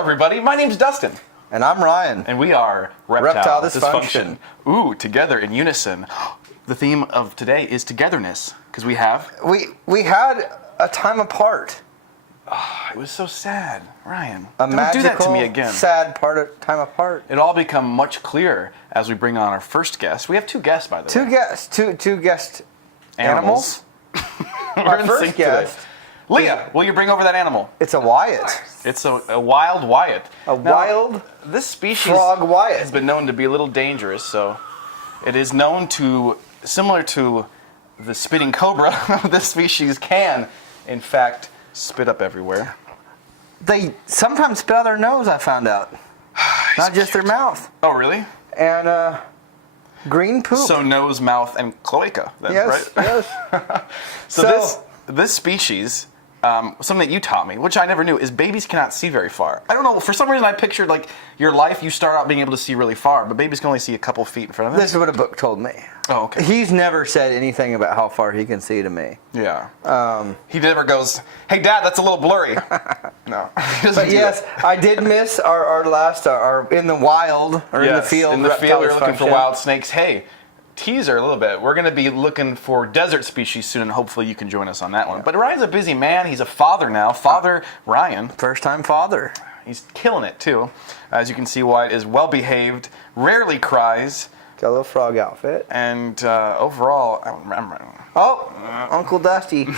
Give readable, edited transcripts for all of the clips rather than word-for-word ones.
everybody. My name's Dustin. And I'm Ryan. And we are Reptile Dysfunction. Ooh, together in unison. The theme of today is togetherness, because we have... We had a time apart. Oh, it was so sad. Ryan, don't do that to me again. Sad time apart. It'll all become much clearer as we bring on our first guest. We have two guests, by the way. Two guest animals? Our first guest. Leah, will you bring over that animal? It's a Wyatt. It's a wild Wyatt. This species frog Wyatt has been known to be a little dangerous, so it is known to, similar to the spitting cobra, this species can, in fact, spit up everywhere. They sometimes spit out their nose, I found out. Not just their mouth. Oh, really? And green poop. So nose, mouth, and cloaca, then, yes, right? Yes. So this species... something that you taught me, which I never knew, is babies cannot see very far. I don't know, for some reason I pictured like your life, you start out being able to see really far, but babies can only see a couple feet in front of them. This is what a book told me. Oh, okay. He's never said anything about how far he can see to me. Yeah. He never goes, hey Dad, that's a little blurry. No. But yes, I did miss our last, in the wild, or in the field. In the field, we were looking for wild snakes. Hey, teaser a little bit. We're going to be looking for desert species soon, and hopefully you can join us on that one. But Ryan's a busy man. He's a father now. Father Ryan. First-time father. He's killing it, too. As you can see, Wyatt is well-behaved, rarely cries. Got a little frog outfit. And overall, I don't remember. Oh, Uncle Dusty.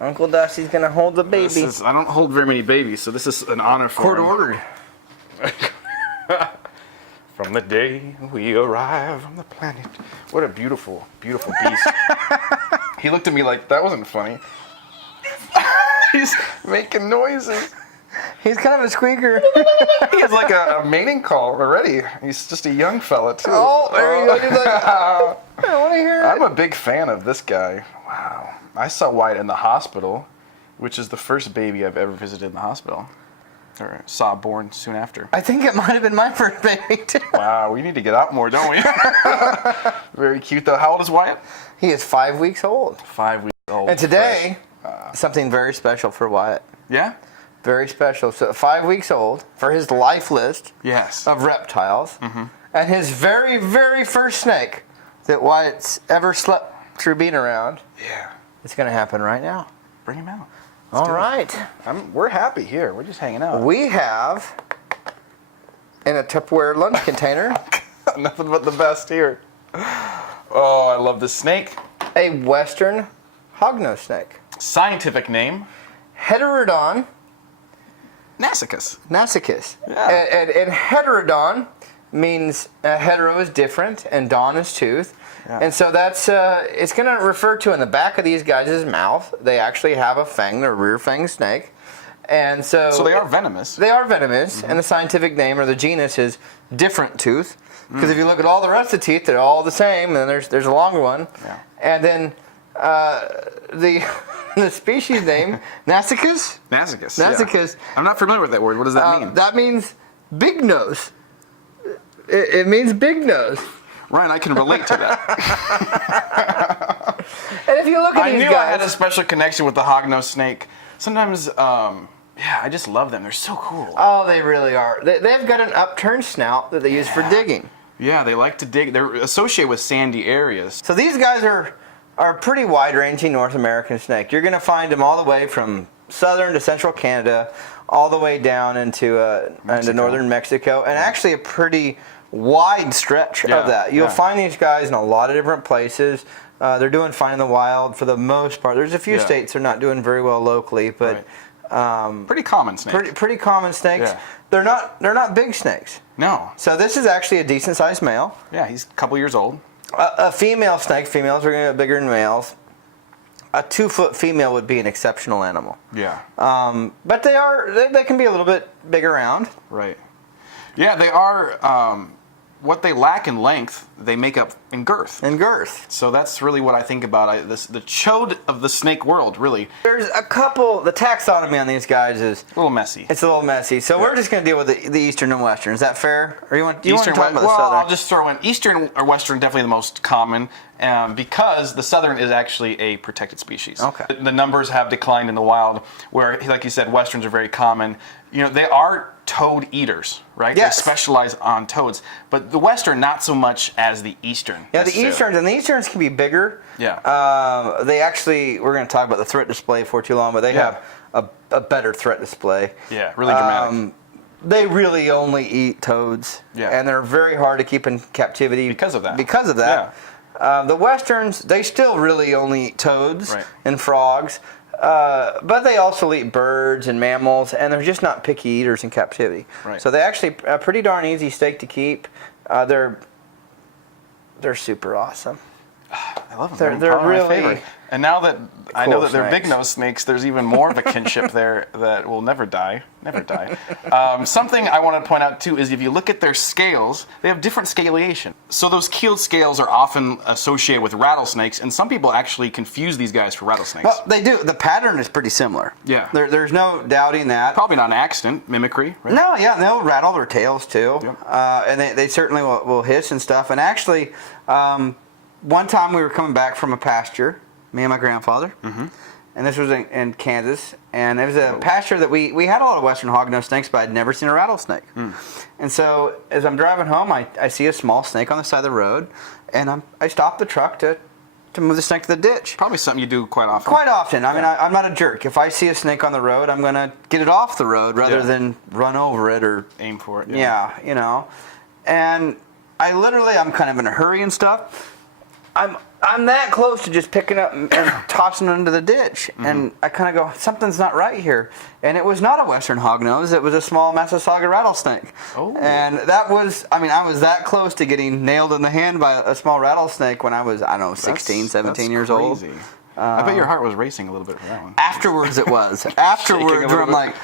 Uncle Dusty's going to hold the baby. I don't hold very many babies, so this is an honor for Court him. ordered. From the day we arrive on the planet. What a beautiful, beautiful beast. He looked at me like, that wasn't funny. He's making noises. He's kind of a squeaker. He has like a mating call already. He's just a young fella, too. Oh, there you go. He's like, I want to hear it. I'm a big fan of this guy. Wow. I saw Wyatt in the hospital, which is the first baby I've ever visited in the hospital. Or saw born soon after. I think it might have been my first baby, too. Wow, we need to get out more, don't we? Very cute, though. How old is Wyatt? He is 5 weeks old. 5 weeks old. And today, something very special for Wyatt. Yeah? Very special. So 5 weeks old, for his life list of reptiles. Mm-hmm. And his very, very first snake that Wyatt's ever slept through being around. Yeah. It's going to happen right now. Bring him out. All right. We're happy here. We're just hanging out. We have, in a Tupperware lunch container. Nothing but the best here. Oh, I love this snake. A Western Hognose snake. Scientific name? Heterodon. Nassicus. Yeah. And heterodon means hetero is different and don is tooth. Yeah. And so that's, it's going to refer to in the back of these guys' mouth, they actually have a fang, they're a rear fang snake. And so they are venomous. They are venomous, and the scientific name or the genus is different tooth. Because if you look at all the rest of the teeth, they're all the same, and there's a longer one. Yeah. And then the species name, Nassicus? Nassicus. Yeah. I'm not familiar with that word. What does that mean? That means big nose. It means big nose. Ryan, I can relate to that. And if you look at these guys, I had a special connection with the hognose snake. Sometimes, I just love them. They're so cool. Oh, they really are. They've got an upturned snout that they use for digging. Yeah, they like to dig. They're associated with sandy areas. So these guys are a pretty wide-ranging North American snake. You're going to find them all the way from southern to central Canada, all the way down into northern Mexico, and actually a pretty wide stretch of that. You'll find these guys in a lot of different places. They're doing fine in the wild for the most part. There's a few states they're not doing very well locally, but pretty common snakes. Pretty common snakes. Yeah. They're not big snakes. No. So this is actually a decent sized male. Yeah, he's a couple years old. A female snake. Females are going to get bigger than males. A 2-foot female would be an exceptional animal. Yeah. But they can be a little bit big around. Right. Yeah, they are. What they lack in length, they make up in girth. So that's really what I think about. The chode of the snake world, really. There's a couple. The taxonomy on these guys is a little messy. It's a little messy. So we're just going to deal with the Eastern and Western. Is that fair? Or you want to talk about the Southern? I'll just throw in Eastern or Western, definitely the most common, because the Southern is actually a protected species. Okay. The numbers have declined in the wild, where, like you said, Westerns are very common. They are toad eaters, right? Yes. They specialize on toads. But the Western, not so much as the Eastern. Yeah, the Easterns can be bigger. Yeah. They actually, we're going to talk about the threat display before too long, but they have a better threat display. Yeah, really dramatic. They really only eat toads. Yeah. And they're very hard to keep in captivity. Because of that. Yeah. The Westerns, they still really only eat toads and frogs. But they also eat birds and mammals, and they're just not picky eaters in captivity. Right. So they actually a pretty darn easy steak to keep. They're super awesome. I love them. They're probably really my favorite. And now that I know that they're snakes. big nose snakes, there's even more of a kinship there that will never die. Never die. Something I want to point out too is if you look at their scales, they have different scaliation. So those keeled scales are often associated with rattlesnakes, and some people actually confuse these guys for rattlesnakes. Well, they do. The pattern is pretty similar. Yeah. There's no doubting that. Probably not an accident, mimicry, right? No, yeah, they'll rattle their tails too. Yep. And they certainly will hiss and stuff. And actually, one time we were coming back from a pasture, me and my grandfather, and this was in Kansas, and it was a pasture that we had a lot of western hognose snakes, but I'd never seen a rattlesnake. And so as I'm driving home, I see a small snake on the side of the road, and I stop the truck to move the snake to the ditch. Probably something you do quite often. Quite often. I mean, I'm not a jerk. If I see a snake on the road, I'm going to get it off the road rather than run over it or aim for it. Yeah, you know. And I'm kind of in a hurry and stuff. I'm that close to just picking up and tossing it into the ditch. And I kind of go, something's not right here. And it was not a western hognose. It was a small Massasauga rattlesnake. Oh. And I was that close to getting nailed in the hand by a small rattlesnake when I was, 16, 17 years old. I bet your heart was racing a little bit for that one. Afterwards it was. Afterwards where I'm like,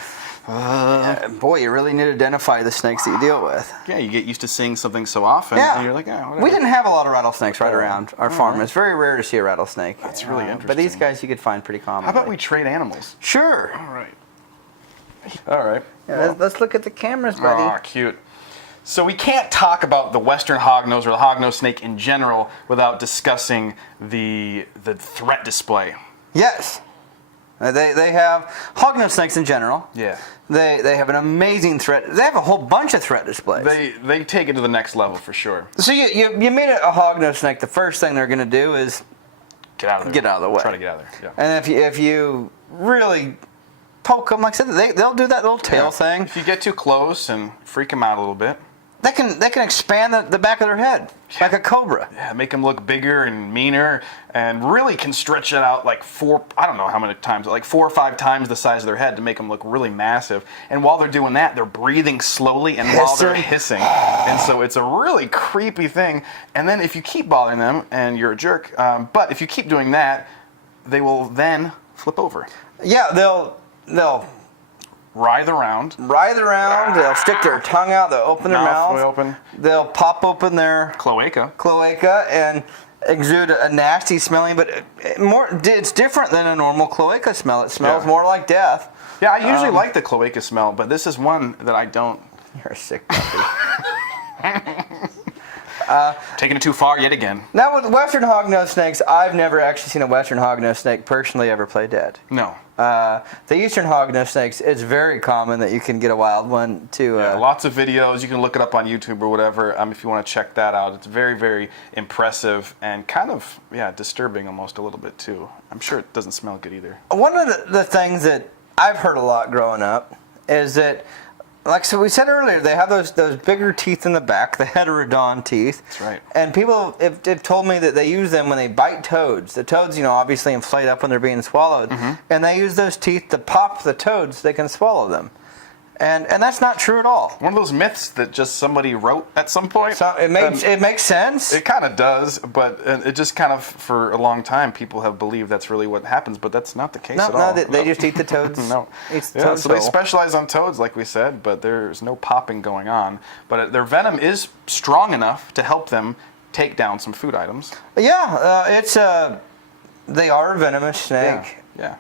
boy, you really need to identify the snakes that you deal with. Yeah, you get used to seeing something so often, and you're like, whatever. We didn't have a lot of rattlesnakes right around our farm. It's very rare to see a rattlesnake. That's really interesting. But these guys you could find pretty commonly. How about we trade animals? Sure. All right. Yeah, let's look at the cameras, buddy. Aw, cute. So we can't talk about the western hognose or the hognose snake in general without discussing the threat display. Yes. They have hognose snakes in general. Yeah. They have an amazing threat. They have a whole bunch of threat displays. They take it to the next level for sure. So you meet a hognose snake, the first thing they're going to do is get out of there. Get out of the way. Try to get out of there. Yeah. And if you really poke them, like I said, they'll do that little tail thing. If you get too close and freak them out a little bit. They can expand the back of their head like a cobra. Yeah, make them look bigger and meaner, and really can stretch it out like I don't know how many times, like 4 or 5 times the size of their head to make them look really massive. And while they're doing that, they're breathing slowly and while they're hissing. And so it's a really creepy thing. And then if you keep bothering them, and you're a jerk, but if you keep doing that, they will then flip over. Yeah, they'll writhe around. They'll stick their tongue out. They'll open their mouth. Open. They'll pop open their cloaca and exude a nasty smelling, but it's different than a normal cloaca smell. It smells more like death. Yeah, I usually like the cloaca smell, but this is one that I don't. You're a sick puppy. Taking it too far yet again. Now with western hognose snakes, I've never actually seen a western hognose snake personally ever play dead. No. The eastern hognose snakes, it's very common that you can get a wild one to. Lots of videos. You can look it up on YouTube or whatever if you want to check that out. It's very, very impressive and kind of disturbing almost a little bit too. I'm sure it doesn't smell good either. One of the things that I've heard a lot growing up is that, like so we said earlier, they have those bigger teeth in the back, the heterodon teeth. That's right. And people have told me that they use them when they bite toads. The toads, obviously inflate up when they're being swallowed. And they use those teeth to pop the toads so they can swallow them. And that's not true at all. One of those myths that just somebody wrote at some point. So it makes sense. It kind of does, but it just kind of, for a long time, people have believed that's really what happens, but that's not the case at all. No, they just eat the toads. No. So they specialize on toads, like we said, but there's no popping going on. But their venom is strong enough to help them take down some food items. Yeah, they are a venomous snake. Yeah.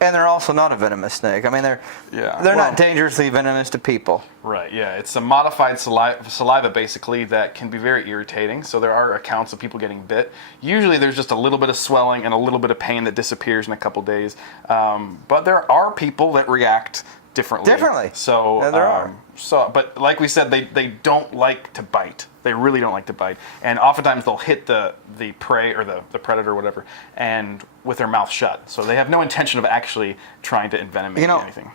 And they're also not a venomous snake. I mean, they're not dangerously venomous to people. Right, yeah. It's a modified saliva, basically, that can be very irritating. So there are accounts of people getting bit. Usually there's just a little bit of swelling and a little bit of pain that disappears in a couple days. But there are people that react differently. So there are. saw. But like we said, they don't like to bite. They really don't like to bite. And oftentimes they'll hit the prey or the predator or whatever, and with their mouth shut. So they have no intention of actually trying to envenomate anything.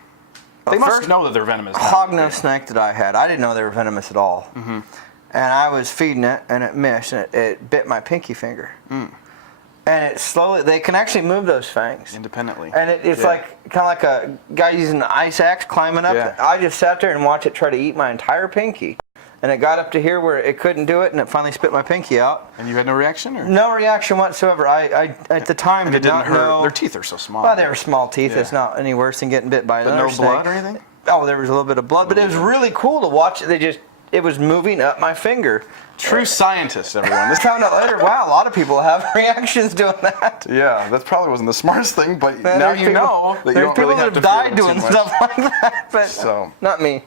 They must know that they're venomous. Hognose snake that I had, I didn't know they were venomous at all. Mm-hmm. And I was feeding it, and it missed, and it bit my pinky finger. Mm. And it slowly, they can actually move those fangs independently. And it's like kind of like a guy using an ice axe climbing up. Yeah. I just sat there and watched it try to eat my entire pinky. And it got up to here where it couldn't do it, and it finally spit my pinky out. And you had no reaction? Or? No reaction whatsoever. I at the time did not know. Their teeth are so small. Well, they were small teeth. Yeah. It's not any worse than getting bit by another snake. No blood or anything? Oh, there was a little bit of blood, but it was really cool to watch. It was moving up my finger. True scientist, everyone. This found out later, wow, a lot of people have reactions doing that. Yeah, that probably wasn't the smartest thing, but now you know that you don't really have to died doing stuff like that, but not me.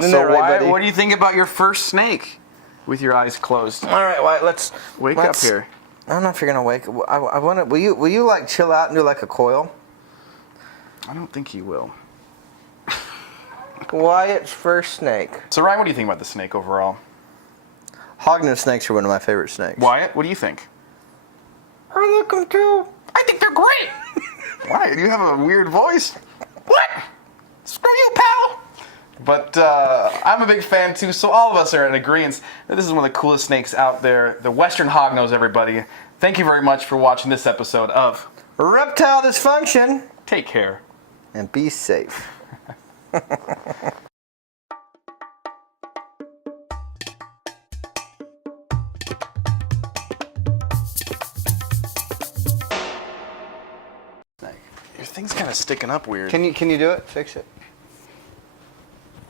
So Wyatt, what do you think about your first snake with your eyes closed? All right, Wyatt, let's wake up here. I don't know if you're gonna wake. I want to. Will you like chill out and do like a coil? I don't think he will. Wyatt's first snake. So Ryan, what do you think about the snake overall? Hognose snakes are one of my favorite snakes. Wyatt, what do you think? I like them too. I think they're great. Wyatt, you have a weird voice. What? Screw you, pal. But I'm a big fan too, so all of us are in agreement that this is one of the coolest snakes out there. The Western Hognose, everybody. Thank you very much for watching this episode of Reptile Dysfunction. Take care. And be safe. Your thing's kind of sticking up weird. Can you do it? Fix it.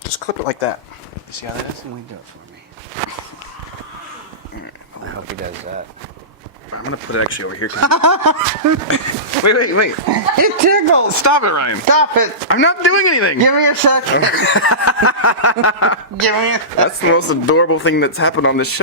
Just clip it like that. You see how that is? And do it for me. I hope he does that. I'm gonna put it actually over here. Wait. It tickles. Stop it, Ryan. Stop it. I'm not doing anything. Give me a second. Give me a second. That's the most adorable thing that's happened on this show.